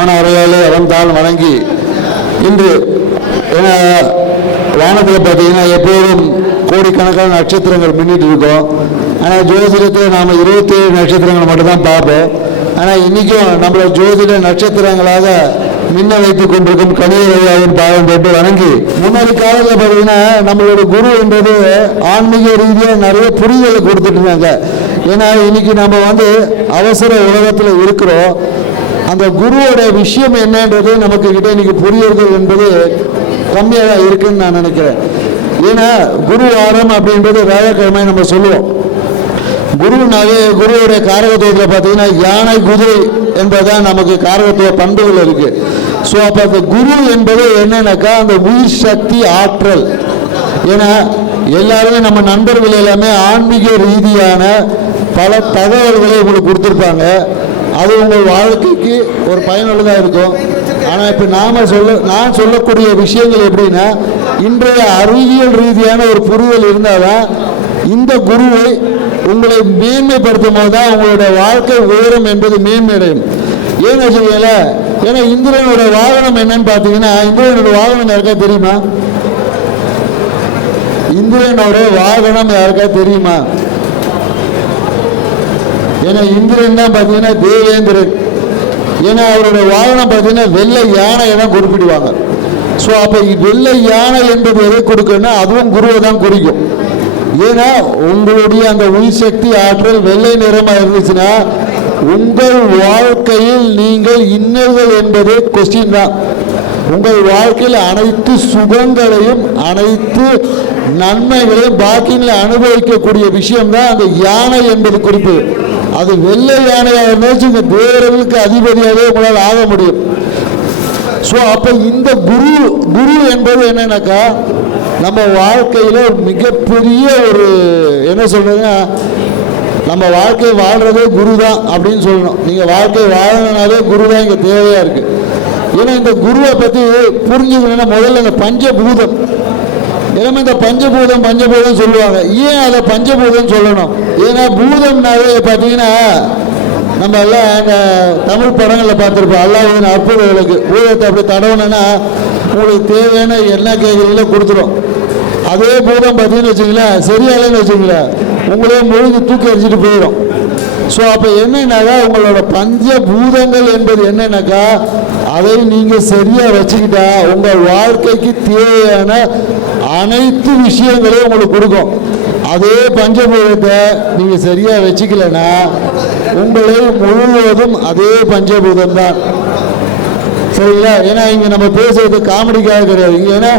அவன் அறையாலே அவன் தான் வணங்கி. இன்று ஏன்னா வானத்தில் பார்த்தீங்கன்னா எப்போதும் கோடிக்கணக்கான நட்சத்திரங்கள் மின்னிட்டு இருக்கோம். ஆனால் ஜோதிடத்தில் நாம் இருபத்தேழு நட்சத்திரங்கள் மட்டும்தான் பார்ப்போம். ஆனால் இன்றைக்கும் நம்மளை ஜோதிட நட்சத்திரங்களாக மின்ன வைத்துக் கொண்டிருக்கும் கணிதவியாவின் பாதம் போட்டு வணங்கி. முன்னாடி காலத்தில் பார்த்தீங்கன்னா நம்மளோட குரு என்றது ஆன்மீக ரீதியாக நிறைய புரிதலை கொடுத்துட்டு இருந்தாங்க. ஏன்னா இன்னைக்கு நம்ம வந்து அவசர உலகத்தில் இருக்கிறோம். அந்த குருவோட விஷயம் என்னன்றது நமக்கு கிட்ட இன்னைக்கு புரியுறது என்பது கம்மியாக தான் இருக்குன்னு நான் நினைக்கிறேன். ஏன்னா குரு வாரம் அப்படின்றது வியாழக்கிழமை நம்ம சொல்லுவோம். குருனாவே குருவுடைய காரகத்துவத்தில் பார்த்தீங்கன்னா யானை குதிரை என்பதுதான் நமக்கு காரகத்துவ பண்புகள் இருக்கு. ஸோ அப்போ அந்த குரு என்பது என்னன்னாக்கா அந்த உயிர் சக்தி ஆற்றல். ஏன்னா எல்லாருமே நம்ம நண்பர்கள் எல்லாமே ஆன்மீக ரீதியான பல தகவல்களை உங்களுக்கு கொடுத்துருப்பாங்க. அது உங்கள் வாழ்க்கைக்கு ஒரு பயனுள்ளதாக இருக்கும். ஆனால் இப்போ நாம் சொல்ல நான் சொல்லக்கூடிய விஷயங்கள் எப்படின்னா இன்றைய அறிவியல் ரீதியான ஒரு புரிதல் இருந்தால் தான் இந்த குருவை உங்களை மேன்மைப்படுத்தும் போது தான் உங்களுடைய வாழ்க்கை உயரம் என்பது மேன்மையடையும். ஏன் வச்சுக்கல ஏன்னா இந்திரனோட வாகனம் என்னன்னு பார்த்தீங்கன்னா இந்திரனோட வாகனம் யாருக்கா தெரியுமா? இந்திரனோட வாகனம் யாருக்கா தெரியுமா? ஏன்னா இந்திரன் தான் பார்த்தீங்கன்னா தேவேந்திரன். ஏன்னா அவருடைய வாகனம் பார்த்தீங்கன்னா வெள்ளை யானையை தான் குறிப்பிடுவாங்க. ஸோ அப்போ வெள்ளை யானை என்பது எதை கொடுக்குன்னா அதுவும் குருவை தான் குறிக்கும். ஏன்னா உங்களுடைய அந்த உயிர் சக்தி ஆற்றல் வெள்ளை நிறமாக இருந்துச்சுன்னா உங்கள் வாழ்க்கையில் நீங்கள் இன்னல்கள் என்பது கொஸ்டின் தான். உங்கள் வாழ்க்கையில் அனைத்து சுகங்களையும் அனைத்து நன்மைகளையும் பாக்கியங்களை அனுபவிக்கக்கூடிய விஷயம் தான் அந்த யானை என்பது குறிப்பு அது வெள்ளை யானையாக நினைச்சு இந்த தேவர்களுக்கு அதிபதியாகவே உங்களால் ஆக முடியும். ஸோ அப்போ இந்த குரு குரு என்பது என்னன்னாக்கா நம்ம வாழ்க்கையில் மிகப்பெரிய ஒரு என்ன சொல்றதுன்னா நம்ம வாழ்க்கை வாழ்றதே குரு தான் அப்படின்னு சொல்லணும். நீங்கள் வாழ்க்கை வாழணுனாலே குரு தான் இங்கே தேவையாக இருக்குது ஏன்னா இந்த குருவை பற்றி புரிஞ்சுக்கணும்னா முதல்ல இந்த பஞ்சபூதம். ஏன்னா இந்த பஞ்சபூதம் பஞ்சபூதம் சொல்லுவாங்க. ஏன் அதை பஞ்சபூதம் சொல்லணும்? ஏன்னா பூதம்னாவே பார்த்தீங்கன்னா நம்ம எல்லாம் அந்த தமிழ் படங்களில் பார்த்துருப்போம். அல்லாஹின் அற்புதங்களுக்கு பூதத்தை அப்படி தடவுனா உங்களுக்கு தேவையான என்ன கேட்குறீங்களோ கொடுத்துரும். அதே பூதம் பார்த்தீங்கன்னு வச்சுங்களேன் சரியாலன்னு வச்சுங்களேன் உங்களே முழுங்கி தூக்கி அடிச்சுட்டு போயிடும். ஸோ அப்போ என்னன்னாக்கா உங்களோட பஞ்ச பூதங்கள் என்பது என்னன்னாக்கா அதை நீங்கள் சரியாக வச்சுக்கிட்டா உங்கள் வாழ்க்கைக்கு தேவையான அனைத்து விஷயங்களையும் உங்களுக்கு கொடுக்கும். அதே பஞ்சபூதத்தை நீங்கள் சரியாக வச்சுக்கலன்னா உங்களை முழுவதும் அதே பஞ்சபூதம் தான். சரிங்களா? ஏன்னா இங்கே நம்ம பேசுறது காமெடிக்காக கிடையாது. இங்கே ஏன்னா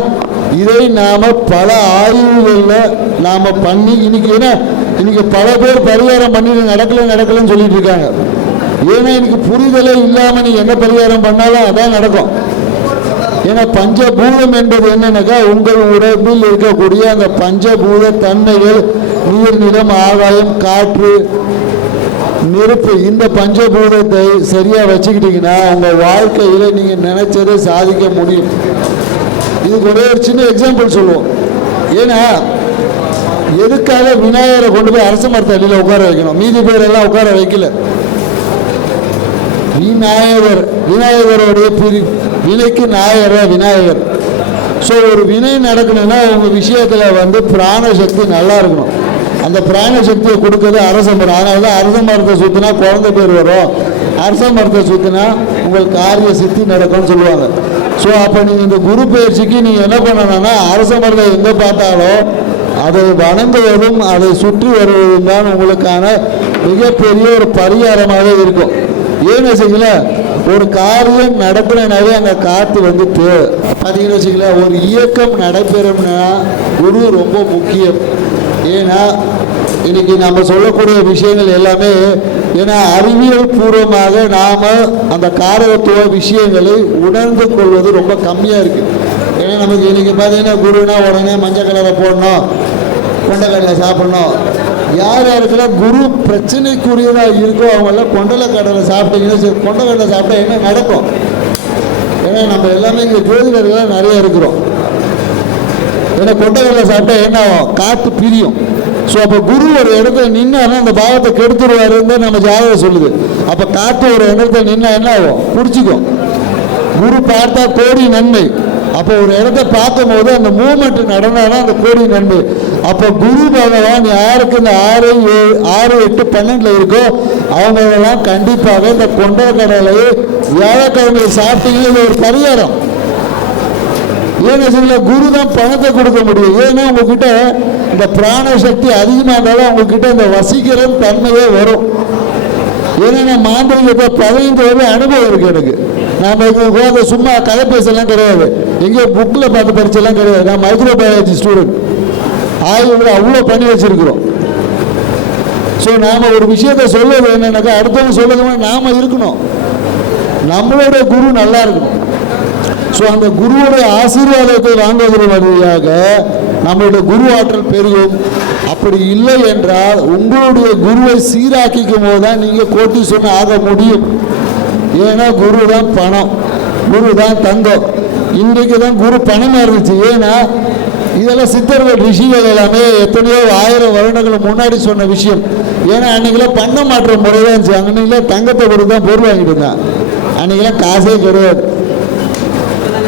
இதை நாம் பல ஆய்வுகளில் நாம் பண்ணி இன்னைக்கு ஏன்னா இன்னைக்கு பல பேர் பரிகாரம் பண்ணி நடக்கல நடக்கலன்னு சொல்லிட்டு இருக்காங்க. ஏன்னா இன்னைக்கு புரிதலே இல்லாமல் நீ என்ன பரிகாரம் பண்ணாலும் அதான் நடக்கும். ஏன்னா பஞ்சபூதம் என்பது என்னன்னாக்கா? உங்கள் உடம்பில் இருக்கக்கூடிய அந்த பஞ்சபூத தன்மைகள் நீர் நிலம் ஆகாயம் காற்று நெருப்பு இந்த பஞ்சபூதத்தை சரியா வச்சுக்கிட்டீங்கன்னா உங்க வாழ்க்கையில நீங்க நினைச்சதை சாதிக்க முடியும். இதுக்கு ஒரே ஒரு சின்ன எக்ஸாம்பிள் சொல்லுவோம். ஏன்னா எதுக்காக விநாயகரை கொண்டு போய் அரச மரத்த அடியில் உட்கார வைக்கணும்? மீதி பேர் எல்லாம் உட்கார வைக்கல. விநாயகர் விநாயகருடைய பிரி வினைக்கு நாயகர் விநாயகர். ஸோ ஒரு வினை நடக்கணும்னா உங்க விஷயத்துல வந்து பிராண சக்தி நல்லா இருக்கணும். அந்த பிராண சக்தியை கொடுக்கறது அரச மரம் அதனால தான் அரச மரத்தை சுற்றினா குழந்தை பேர் வரும். அரச மரத்தை சுற்றினா உங்களுக்கு காரிய சித்தி நடக்கும்னு சொல்லுவாங்க. ஸோ அப்போ நீங்கள் இந்த குரு பயிற்சிக்கு நீங்கள் என்ன பண்ணணும்னா அரச மரத்தை எங்கே பார்த்தாலும் அதை வணங்குவதும் அதை சுற்றி வருவதும் தான் உங்களுக்கான மிகப்பெரிய ஒரு பரிகாரமாக இருக்கும். ஏன்னு வச்சுக்கல ஒரு காரியம் நடக்கணும்னாவே அங்கே காற்று வந்து தேவை பார்த்தீங்கன்னு வச்சுக்கல ஒரு இயக்கம் நடைபெறும்னா குரு ரொம்ப முக்கியம். ஏன்னா இன்னைக்கு நம்ம சொல்லக்கூடிய விஷயங்கள் எல்லாமே ஏன்னா அறிவியல் பூர்வமாக நாம் அந்த காரகத்துவ விஷயங்களை உணர்ந்து கொள்வது ரொம்ப கம்மியாக இருக்குது ஏன்னா நமக்கு இன்னைக்கு பார்த்தீங்கன்னா குருனா உடனே மஞ்சள் கலரை போடணும் கொண்டக்கடலை சாப்பிடணும். யார் யாருக்கெல்லாம் குரு பிரச்சனைக்குரியதாக இருக்கோ அவங்கெல்லாம் கொண்டலை கடலை சாப்பிட்டீங்கன்னா சரி கொண்டக்கடலை சாப்பிட்டா என்ன நடக்கும்? ஏன்னா நம்ம எல்லாமே இங்கே ஜோதிடர்களாக நிறைய இருக்கிறோம். ஏன்னா கொண்டக்கடலை சாப்பிட்டா என்ன ஆகும்? காற்று பிரியும். ஸோ அப்போ குரு ஒரு இடத்துல நின்னாருன்னா அந்த பாவத்தை கெடுத்துருவாருன்னு தான் நம்ம ஜாதகம் சொல்லுது. அப்போ காற்று ஒரு இடத்துல நின்னா என்ன ஆகும்? பிடிச்சிக்கும். குரு பார்த்தா கோடி நன்மை. அப்போ ஒரு இடத்த பார்க்கும்போது அந்த மூமெண்ட் நடந்தாதான் அந்த கோடி நன்மை அப்போ குரு பகவான் யாருக்கு இந்த ஆறு ஏழு ஆறு எட்டு பன்னெண்டில் இருக்கோ அவங்களெல்லாம் கண்டிப்பாக இந்த கொண்ட கடலை வியாழக்கிழமை சாப்பிட்டீங்கன்னு ஒரு பரிகாரம். ஏன்னு சொல்ல குரு தான் பணத்தை கொடுக்க முடியும். ஏன்னா உங்ககிட்ட இந்த பிராண சக்தி அதிகமாக இருந்தாலும் உங்ககிட்ட இந்த வசிக்கிற தன்மையே வரும். ஏன்னா நான் மாந்திரிகத்தை பதினைந்து வருடம் அனுபவம் இருக்கு எனக்கு. நாம உட்காந்து சும்மா கதை பேசலாம் கிடையாது. எங்கேயோ புக்கில் பார்த்து படிச்செல்லாம் கிடையாது. நான் மைக்ரோ பயாலஜி ஸ்டூடெண்ட் ஆய்வுகளை அவ்வளோ பண்ணி வச்சுருக்கிறோம். ஸோ நாம் ஒரு விஷயத்தை சொல்லுவது என்னன்னாக்கா அடுத்தவங்க சொல்லுறது நாம் இருக்கணும். நம்மளோட குரு நல்லா இருக்கணும். ஸோ அந்த குருவுடைய ஆசீர்வாதத்தை வாங்குவதன் வழியாக நம்மளுடைய குரு ஆற்றல் பெருகும். அப்படி இல்லை என்றால் உங்களுடைய குருவை சீராக்கிக்கும் போது தான் நீங்கள் கோட்டீஸ்வரன் ஆக முடியும். ஏன்னா குரு தான் பணம். குரு தான் தங்கம். இன்றைக்கு தான் குரு பணமாக இருந்துச்சு ஏன்னா இதெல்லாம் சித்தர்கள் ரிஷிகள் எல்லாமே எத்தனையோ ஆயிரம் வருடங்களுக்கு முன்னாடி சொன்ன விஷயம். ஏன்னா அன்னைக்கெல்லாம் பண்ண மாற்ற முறை தான் இருந்துச்சு. அன்னைக்கெல்லாம் தங்கத்தை கொடுத்து தான் பொருள் வாங்கிட்டு இருந்தான். அன்னைக்கெல்லாம் காசே கிடையாது.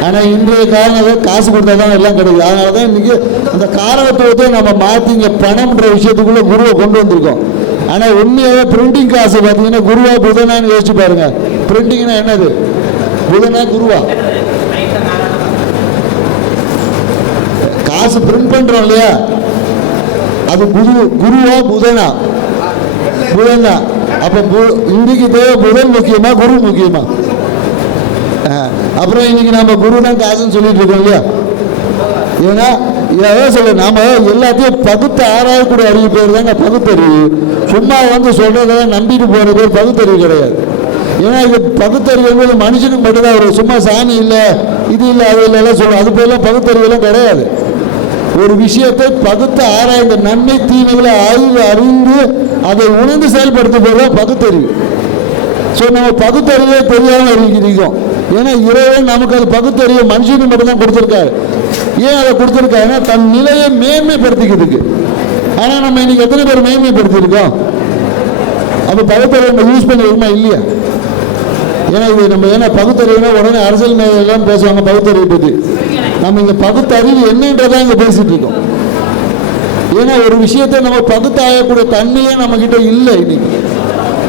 ஆனால் இன்றைய காரணம் காசு கொடுத்தா தான் எல்லாம் கிடைக்குது. அதனால தான் இன்றைக்கி அந்த காரணத்துவத்தை நம்ம மாற்றி இங்கே பணம்ன்ற விஷயத்துக்குள்ளே குருவை கொண்டு வந்திருக்கோம். ஆனால் உண்மையாக பிரிண்டிங் காசு பார்த்தீங்கன்னா குருவா புதனான்னு யோசிச்சு பாருங்கள் பிரிண்டிங்னா என்னது? புதனா குருவா? காசு பிரிண்ட் பண்ணுறோம் இல்லையா? அது குரு குருவா புதனா? புதனா. அப்போ இன்றைக்கு தேவை புதன் முக்கியமா குரு முக்கியமா? அப்புறம் இன்னைக்கு நம்ம குரு தான் காசுன்னு சொல்லிட்டு இருக்கோம் இல்லையா? ஏன்னா இதான் சொல்ல நாம எல்லாத்தையும் பகுத்து ஆராயக்கூடிய அறிவு பேர் தாங்க பகுத்தறிவு. சும்மா வந்து சொல்றதை நம்பிட்டு போற பேர் பகுத்தறிவு கிடையாது. ஏன்னா இது பகுத்தறிவு என்பது மனுஷனுக்கு மட்டும்தான் வரும் சும்மா சாமி இல்லை இது இல்லை அது இல்லை எல்லாம் சொல்லும் அது பேர்லாம் பகுத்தறிவுலாம் கிடையாது. ஒரு விஷயத்தை பகுத்து ஆராய்ந்த நன்மை தீமைகளை ஆய்வு அறிந்து அதை உணர்ந்து செயல்படுத்த போது பகுத்தறிவு. ஸோ நம்ம பகுத்தறிவே தெரியாமல் இருக்கிறோம். ஏன்னா இறைவன் நமக்கு அது பகுத்தறிவு மனுஷனுக்கு மட்டும்தான் கொடுத்துருக்காரு. ஏன் அதை கொடுத்துருக்காருன்னா தன் நிலையை மேன்மைப்படுத்திக்கிறதுக்கு. ஆனால் நம்ம இன்னைக்கு எத்தனை பேர் மேன்மைப்படுத்தியிருக்கோம்? அப்போ பகுத்தறிவு நம்ம யூஸ் பண்ணிருக்கோமா இல்லையா? ஏன்னா இது நம்ம ஏன்னா பகுத்தறிவுனா உடனே அரசியல் மேலாம் பேசுவாங்க பகுத்தறிவு பற்றி நம்ம இங்கே பகுத்தறிவு என்னன்றதான் இங்கே பேசிட்டு இருக்கோம். ஏன்னா ஒரு விஷயத்தை நம்ம பகுத்தாயக்கூடிய தன்மையே நம்ம கிட்ட இல்லை இன்னைக்கு.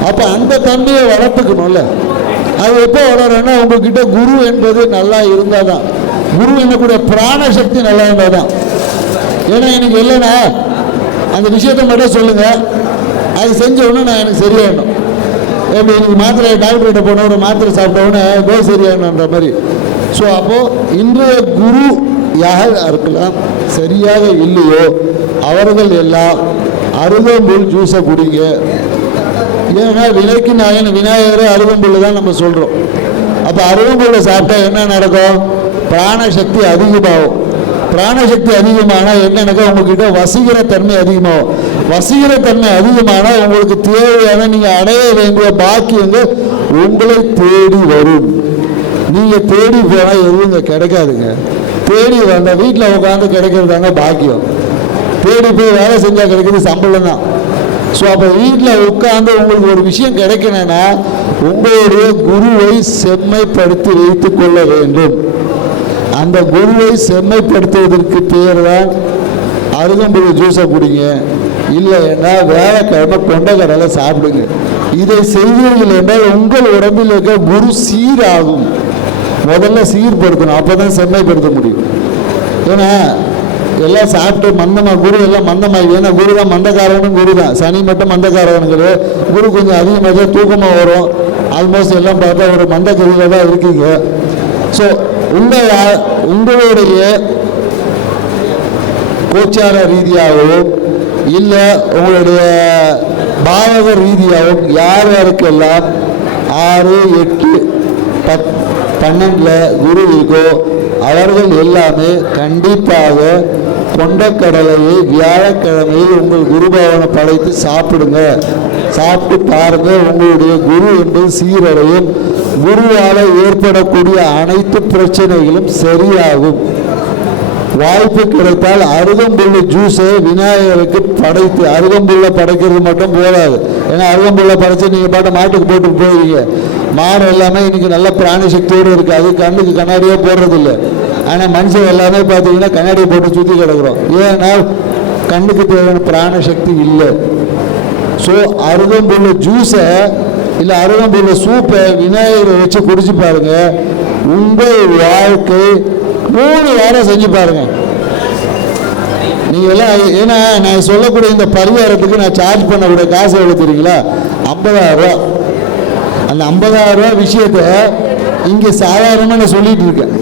அப்போ அந்த தன்மையை வளர்த்துக்கணும்ல. அது எப்போ வளரும்னா உங்ககிட்ட குரு என்பது நல்லா இருந்தால் தான் குரு என்னக்கூடிய பிராண சக்தி நல்லா இருந்தால் தான் ஏன்னா எனக்கு இல்லைன்னா அந்த விஷயத்தை மட்டும் சொல்லுங்க. அது செஞ்ச உடனே நான் எனக்கு சரியாயிடணும் எப்படி இன்னைக்கு மாத்திரை டாக்டர்கிட்ட போன ஒரு மாத்திரை சாப்பிட்ட கோ சரியாகணுன்ற மாதிரி. ஸோ அப்போது இன்றைய குரு யார் இருக்கலாம்? சரியாக இல்லையோ அவர்கள் எல்லாம் அருகம்புல் ஜூஸை குடிங்க. ஏன்னா விலைக்கு நாயன் விநாயகரே அருகம்புல் தான் நம்ம சொல்கிறோம் அப்போ அருகம்புல்லை சாப்பிட்டா என்ன நடக்கும்? பிராணசக்தி அதிகமாகும். பிராணசக்தி அதிகமானால் என்னென்னக்கா உங்ககிட்ட வசீகர தன்மை அதிகமாகும் வசீகர தன்மை அதிகமானால் உங்களுக்கு தேவையான நீங்கள் அடைய வேண்டிய பாக்கியங்கள் உங்களை தேடி வரும். நீங்கள் தேடி போனால் எதுவும் இங்கே கிடைக்காதுங்க. தேடி வந்தால் வீட்டில் உட்காந்து கிடைக்கிறதாங்க பாக்கியம். தேடி போய் வேலை செஞ்சால் கிடைக்கிறது சம்பளம் தான். ஸோ அப்போ வீட்டில் உட்காந்து உங்களுக்கு ஒரு விஷயம் கிடைக்கணும்னா உங்களுடைய குருவை செம்மைப்படுத்தி வைத்துக்கொள்ள வேண்டும். அந்த குருவை செம்மைப்படுத்துவதற்கு பேர் தான் அருகம்புழு ஜூஸை குடிங்க. இல்லைன்னா வேலைக்கிழமை கொண்டக்கடலை சாப்பிடுங்க. இதை செய்வீர்கள் என்றால் உங்கள் உடம்பில் இருக்க குரு சீராகும். முதல்ல சீர்படுத்தணும் அப்போ தான் செம்மைப்படுத்த முடியும். ஏன்னா எல்லாம் சாப்பிட்டு மந்தமாக குரு எல்லாம் மந்தமாகி ஏன்னா குரு தான் மந்தக்காரனும் குரு தான் சனி மட்டும் மந்தக்காரனுங்கிறது. குரு கொஞ்சம் அதிகமாக தூக்கமாக வரும். ஆல்மோஸ்ட் எல்லாம் பார்த்தா ஒரு மந்த கதியில் தான் இருக்கீங்க. ஸோ உங்கள் உங்களுடைய கோச்சார ரீதியாகவும் இல்லை உங்களுடைய பாவக ரீதியாகவும் யார் யாருக்கெல்லாம் ஆறு எட்டு பத் பன்னெண்டில் குரு இருக்கோ அவர்கள் எல்லாமே கண்டிப்பாக கொண்டக்கடலையை வியாழக்கிழமையில் உங்கள் குருபவனை படைத்து சாப்பிடுங்க. சாப்பிட்டு பாருங்க உங்களுடைய குரு என்பது சீரடையும். குருவால் ஏற்படக்கூடிய அனைத்து பிரச்சனைகளும் சரியாகும். வாய்ப்பு கிடைத்தால் அருகம்புள்ள ஜூஸை விநாயகருக்கு படைத்து அருகம்புள்ள படைக்கிறது மட்டும் போதாது. ஏன்னா அருகம்புள்ள படைச்சு நீங்கள் பாட்டு மாட்டுக்கு போட்டு போயிருக்கீங்க மாடு எல்லாமே இன்னைக்கு நல்ல பிராணி சக்தியோடு இருக்குது அது கண்ணுக்கு கண்ணாடியே போடுறது இல்லை ஆனால் மனுஷன் எல்லாமே பார்த்தீங்கன்னா கண்ணாடியை போட்டு சுற்றி கிடக்குறோம். ஏன்னா கண்ணுக்கு தேவையான பிராண சக்தி இல்லை. ஸோ அருகம்புல்ல ஜூஸை இல்லை அருகம்புல்ல சூப்பை விநாயகரை வச்சு குடிச்சு பாருங்க. உங்கள் வாழ்க்கை மூணு வாரம் செஞ்சு பாருங்க. நீங்கள் எல்லாம் ஏன்னா நான் சொல்லக்கூடிய இந்த பரிகாரத்துக்கு நான் சார்ஜ் பண்ணக்கூடிய காசு எவ்வளோ தெரியுங்களா? ஐம்பதாயிரம் ரூபா. அந்த ஐம்பதாயிரம் ரூபா விஷயத்த இங்கே சாதாரணமாக நான் சொல்லிட்டு இருக்கேன்.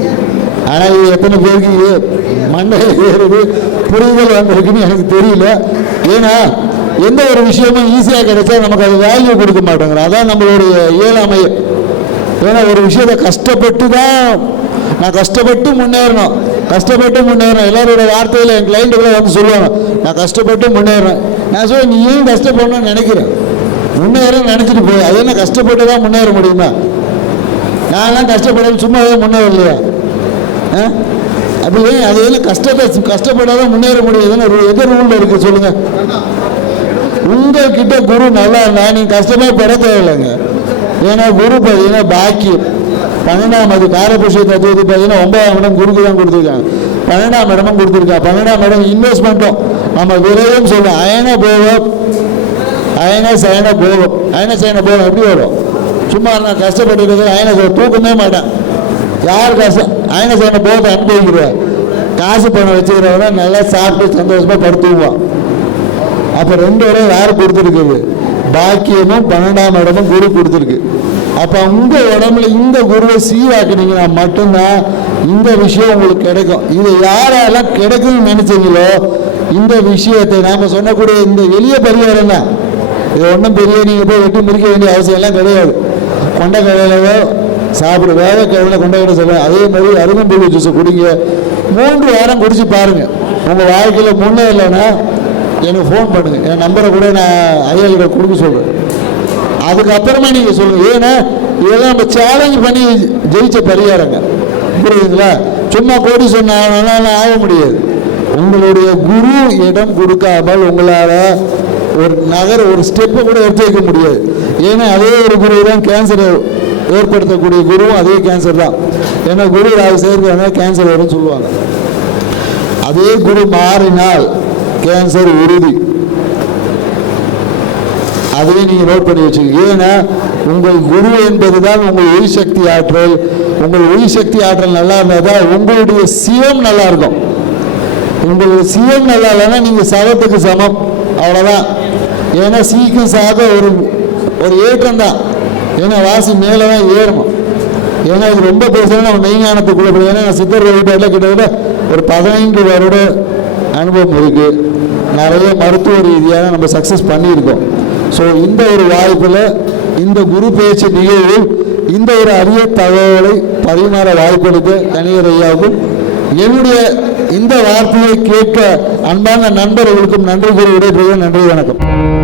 ஆனால் இது எத்தனை பேருக்கு மண்டையில் ஏறுது புரிதல் வந்திருக்குன்னு எனக்கு தெரியல. ஏன்னா எந்த ஒரு விஷயமும் ஈஸியாக கிடைச்சா நமக்கு அது வேல்யூ கொடுக்க மாட்டேங்கிறோம் அதான் நம்மளுடைய இயலாமை. ஏன்னா ஒரு விஷயத்தை கஷ்டப்பட்டு தான் நான் கஷ்டப்பட்டு முன்னேறணும். கஷ்டப்பட்டு முன்னேறணும். எல்லாரோட வார்த்தையில் என் கிளைண்ட்டுகளை வந்து சொல்லுவாங்க நான் கஷ்டப்பட்டு முன்னேறேன் நான் சொல்ல நீ ஏன் கஷ்டப்படணும்னு நினைக்கிறேன் முன்னேறன்னு நினச்சிட்டு போய் அது என்ன கஷ்டப்பட்டு தான் முன்னேற முடியுமா? நான்லாம் கஷ்டப்படாமல் சும்மா முன்னேறலையா? ஆ? அப்படி அது என்ன கஷ்டத்தை கஷ்டப்படாத முன்னேற முடியாதுன்னு ஒரு ரூலில் இருக்குது சொல்லுங்கள் உங்ககிட்ட குரு நல்லா இருந்தா நீ கஷ்டமே பட தேவையில்லைங்க. ஏன்னா குரு பார்த்தீங்கன்னா பாக்கியம். பன்னெண்டாம் அது காரபுஷ தத்துவத்தை பார்த்தீங்கன்னா ஒன்பதாம் இடம் குருக்கு தான் கொடுத்துருக்காங்க. பன்னெண்டாம் இடமும் கொடுத்துருக்கா. பன்னெண்டாம் இடம் இன்வெஸ்ட்மெண்ட்டும் நம்ம விரைவும் சொல்லுவோம் அயன போவோம். அயன சயன போகம் அயன சயன போகம் எப்படி வரும்? சும்மா நான் கஷ்டப்பட்டு இருக்கிறது அயன தூக்கமே மாட்டேன். யார் கஷ்டம் அயன சயன போகத்தை அனுபவிக்கிறேன் காசு பணம் வச்சுக்கிறவங்க நல்லா சாப்பிட்டு சந்தோஷமா படுத்துக்குவான். அப்போ ரெண்டு இடம் யார் கொடுத்துருக்குது? பாக்கியமும் பன்னெண்டாம் இடமும் குரு கொடுத்துருக்கு. அப்போ உங்க உடம்புல இந்த குருவை சீராக்குனீங்கன்னா மட்டும்தான் இந்த விஷயம் உங்களுக்கு கிடைக்கும். இது யாரெல்லாம் கிடைக்கும்னு நினைச்சீங்களோ இந்த விஷயத்தை நாம சொன்னக்கூடிய இந்த எளிய பரிகாரம் தான் இது ஒன்றும் பெரிய நீங்கள் போய் வெட்டி முடிக்க வேண்டிய அவசியம் எல்லாம் கிடையாது. கொண்டக்கடலையோ சாப்பிடு வேக கடலை கடை சொல்லுவேன் அதே மாதிரி அருகம்புல்லு ஜூஸை குடிங்க. மூன்று வாரம் குடிச்சு பாருங்க. உங்கள் வாழ்க்கையில் முன்னே இல்லைன்னா எனக்கு ஃபோன் பண்ணுங்க. என் நம்பரை கூட நான் ஐயாக்கிட்ட கொடுக்க சொல்கிறேன் அதுக்கப்புறமா நீங்கள் சொல்லுங்கள் ஏன்னா இதெல்லாம் நம்ம சேலஞ்ச் பண்ணி ஜெயிச்ச பரிகாரங்க. புரியுதுங்களா? சும்மா கோடி சொன்னாலும் ஆக முடியாது. உங்களுடைய குரு இடம் கொடுக்காமல் உங்களால் ஒரு நகர ஒரு ஸ்டெப்பை கூட எடுத்து வைக்க முடியாது. ஏன்னா அதே ஒரு குரு தான் கேன்சரை ஏற்படுத்தக்கூடிய குருவும் அதே கேன்சர் தான். ஏன்னா குரு ராகு சேர்க்கிறாங்க கேன்சர் வரும்னு சொல்லுவாங்க. அதே குரு மாறினால் கேன்சர் உறுதி. அதையும் நீங்கள் நோட் பண்ணி வச்சுக்கோங்க. ஏன்னா உங்கள் குரு என்பதுதான் உங்கள் உயிர் சக்தி ஆற்றல். உங்கள் உயிர் சக்தி ஆற்றல் நல்லா இருந்தால் தான் உங்களுடைய சிவம் நல்லா இருக்கும். உங்களுடைய சிவம் நல்லா இல்லைன்னா நீங்கள் சவத்துக்கு சமம். அவ்வளோதான் ஏன்னா சீக்கிரம் சாக ஒரு ஒரு ஏற்றம் தான். ஏன்னா வாசி மேலே தான் ஏறணும். ஏன்னா இது ரொம்ப பேசுகிறேன் நம்ம மெய்ஞானத்துக்குள்ள ஏன்னா நான் சித்தர் வழிபாட்டில் கிட்டத்தட்ட ஒரு பதினைந்து வருட அனுபவம் இருக்குது நிறைய மருத்துவ ரீதியாக நம்ம சக்ஸஸ் பண்ணியிருக்கோம். ஸோ இந்த ஒரு வாய்ப்பில் இந்த குரு பேச்சு நிகழ்வில் இந்த ஒரு அரிய தகவலை பரிமாற வாய்ப்பளித்த கணிகர் ஐயாவுக்கும் என்னுடைய இந்த வார்த்தையை கேட்க அன்பான நண்பர்களுக்கும் நன்றி கூறி விடைபெறுகிறேன். நன்றி வணக்கம்.